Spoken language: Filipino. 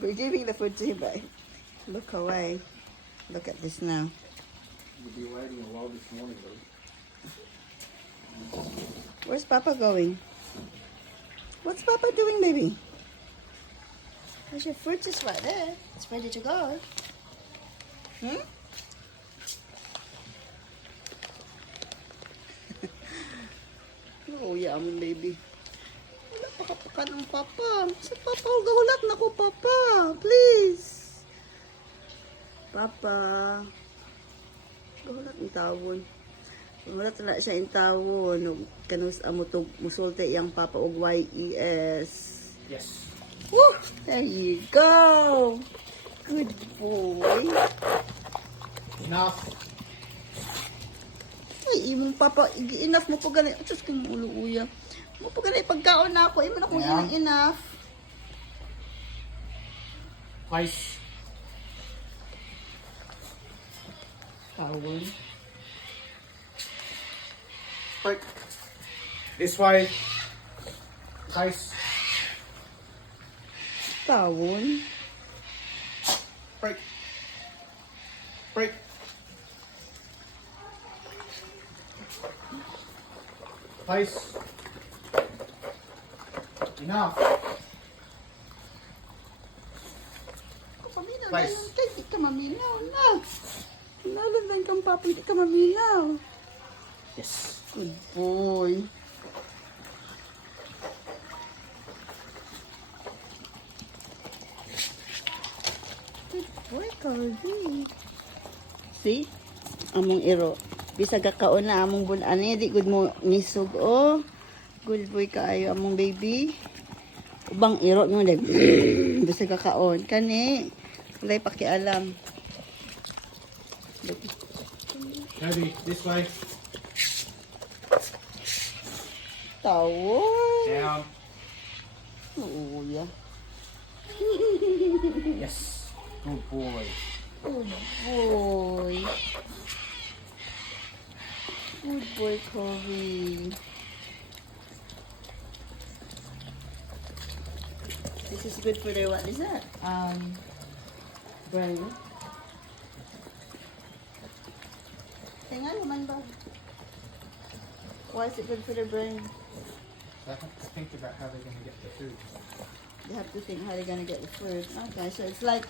We're giving the food to him, but look away. Look at this now. You'll be waiting a while this morning, though. Where's Papa going? What's Papa doing, baby? There's your fruit is right there. It's ready to go. Hmm? Oh, yaman, baby. Wala pa kapaka ng Papa. Sa Papa, gahulat na ko, Papa. Please. Papa. Gahulat ng tawon. Gahulat na siya yung tawon. Kanus amutog musulte yang Papa og YES. Yes. Woo! There you go. Good boy. Enough. Ay, imong Papa, enough mo po ganit. Diyos ko mo uya. Mo po ganit, pagkaon na ako. Imo na kung Yeah. enough. Ice. Tawon. Break. This way. Ice. Tawon. Break. Break. Ice. Enough. Paminaw na Nice. lang tayo. Di ka maminaw na. Nalandan kang Papa, di ka maminaw. Yes. Good boy. Good boy, Cardi. See? Among iro. Bisag kakaon na among bulan ni. Di good mo nisog, oh. Good boy kaayo among baby. Ubang iro mo dahil. Bisag kakaon. Kani. Walay pakialam. Ready. This way. Tawon. Down. Oo, yeah. Yes. Good boy. Good boy. Good boy, Kobe. This is good for their, what is that? Brain. Tingnan naman ba? Why is it good for their brain? I have to think about how they're going to get the food. They have to think how they're gonna get the food. Okay, so it's like